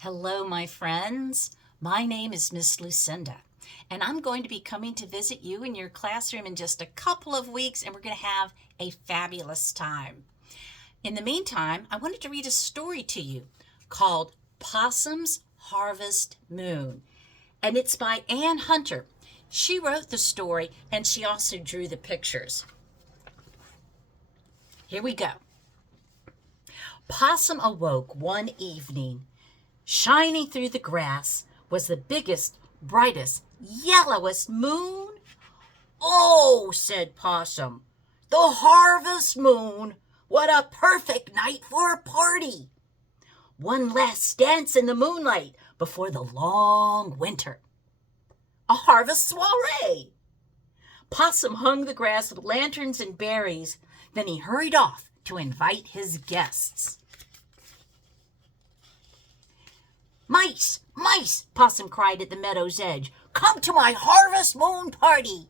Hello, my friends. My name is Miss Lucinda, and I'm going to be coming to visit you in your classroom in just a couple of weeks, and we're going to have a fabulous time. In the meantime, I wanted to read a story to you called Possum's Harvest Moon, and it's by Ann Hunter. She wrote the story, and she also drew the pictures. Here we go. Possum awoke one evening. Shining through the grass was the biggest, brightest, yellowest moon. "Oh," said Possum, "the harvest moon! What a perfect night for a party! One last dance in the moonlight before the long winter. A harvest soiree!" Possum hung the grass with lanterns and berries. Then he hurried off to invite his guests. "Mice, mice," Possum cried at the meadow's edge. "Come to my harvest moon party."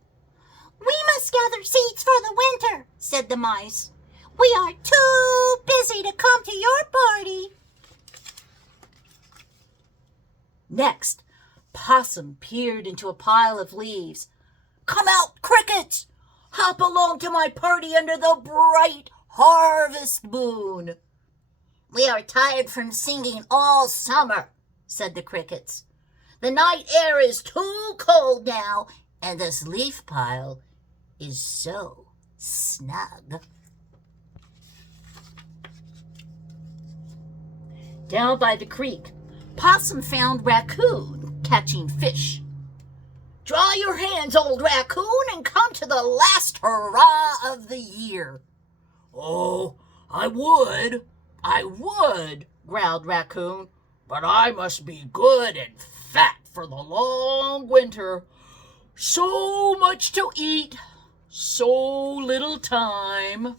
"We must gather seeds for the winter," said the mice. "We are too busy to come to your party." Next, Possum peered into a pile of leaves. "Come out, crickets! Hop along to my party under the bright harvest moon." "We are tired from singing all summer," said the crickets. "The night air is too cold now, and this leaf pile is so snug." Down by the creek, Possum found Raccoon catching fish. "Dry your hands, old Raccoon, and come to the last hurrah of the year." "Oh, I would," growled Raccoon, "but I must be good and fat for the long winter. So much to eat, so little time."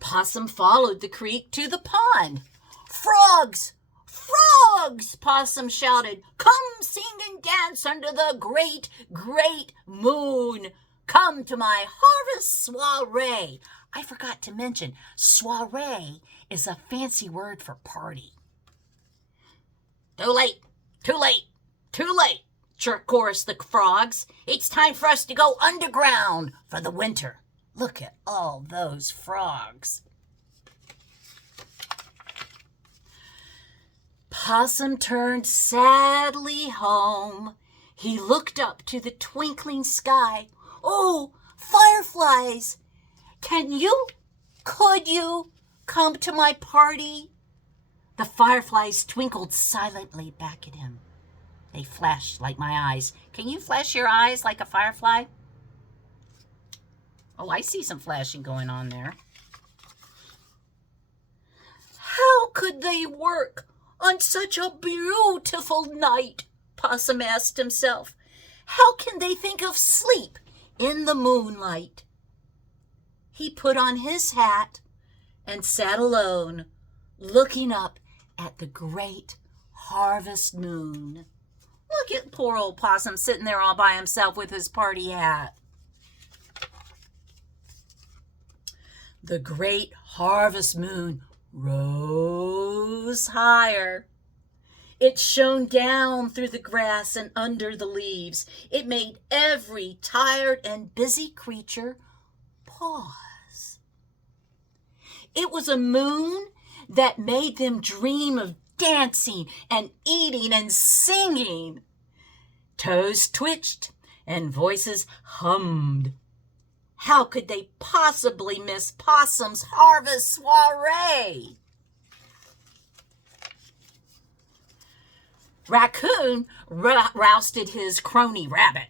Possum followed the creek to the pond. "Frogs! Frogs!" Possum shouted. "Come sing and dance under the great, great moon. Come to my harvest soiree." I forgot to mention, soiree is a fancy word for party. "Too late, too late, too late," chorused the frogs. "It's time for us to go underground for the winter. Look at all those frogs." Possum turned sadly home. He looked up to the twinkling sky. "Oh, fireflies! Could you come to my party?" The fireflies twinkled silently back at him. They flashed like my eyes. Can you flash your eyes like a firefly? Oh, I see some flashing going on there. "How could they work on such a beautiful night?" Possum asked himself. "How can they think of sleep in the moonlight?" He put on his hat and sat alone, looking up at the great harvest moon. Look at poor old Possum sitting there all by himself with his party hat. The great harvest moon rose higher. It shone down through the grass and under the leaves. It made every tired and busy creature pause. It was a moon that made them dream of dancing and eating and singing. Toes twitched and voices hummed. How could they possibly miss Possum's harvest soiree? Raccoon rousted his crony Rabbit.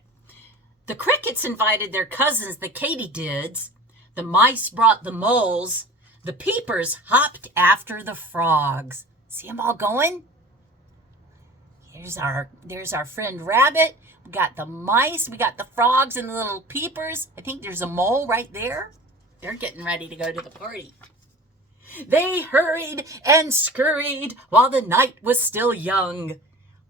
The crickets invited their cousins, the katydids. The mice brought the moles. The peepers hopped after the frogs. See them all going? There's our friend Rabbit. We got the mice. We got the frogs and the little peepers. I think there's a mole right there. They're getting ready to go to the party. They hurried and scurried while the night was still young.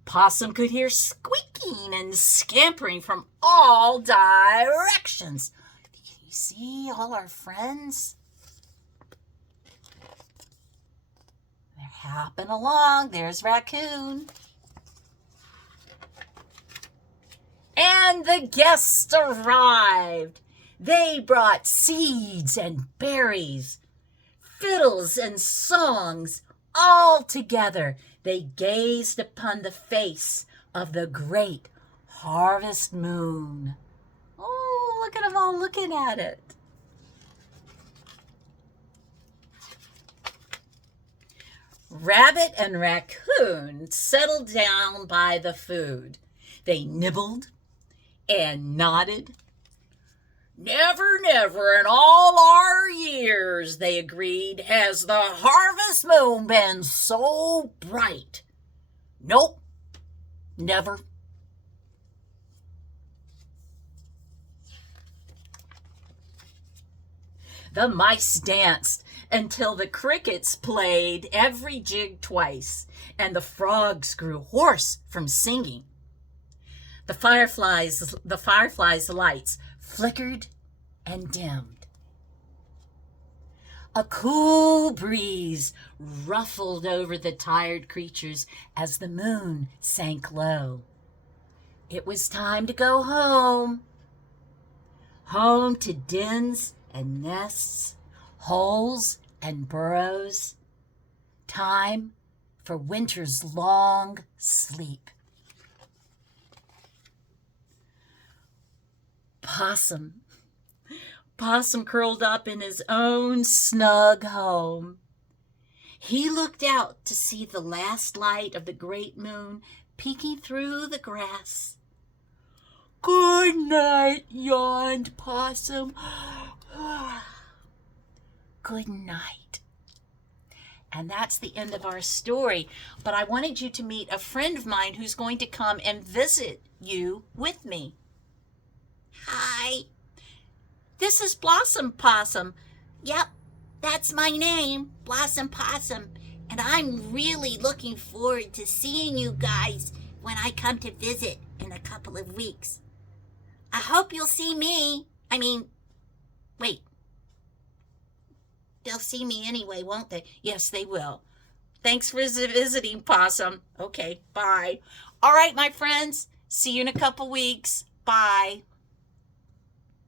Possum could hear squeaking and scampering from all directions. Can you see all our friends? They're Hopping along, there's Raccoon. And the guests arrived. They brought seeds and berries, fiddles and songs. All together, they gazed upon the face of the great harvest moon. Oh, look at them all looking at it. Rabbit and Raccoon settled down by the food. They nibbled and nodded. Never, never in all our years, they agreed, has the harvest moon been so bright. Nope, never. The mice danced until the crickets played every jig twice, and the frogs grew hoarse from singing. The fireflies' lights flickered and dimmed. A cool breeze ruffled over the tired creatures as the moon sank low. It was time to go home. Home to dens and nests, holes and burrows. Time for winter's long sleep. Possum curled up in his own snug home. He looked out to see the last light of the great moon peeking through the grass. Good night, yawned Possum. Good night. And that's the end of our story. But I wanted you to meet a friend of mine who's going to come and visit you with me. Hi. This is Blossom Possum. Yep, that's my name, Blossom Possum. And I'm really looking forward to seeing you guys when I come to visit in a couple of weeks. I hope you'll see me. Wait. They'll see me anyway, won't they? Yes, they will. Thanks for visiting, Possum. Okay, bye. All right, my friends. See you in a couple weeks. Bye.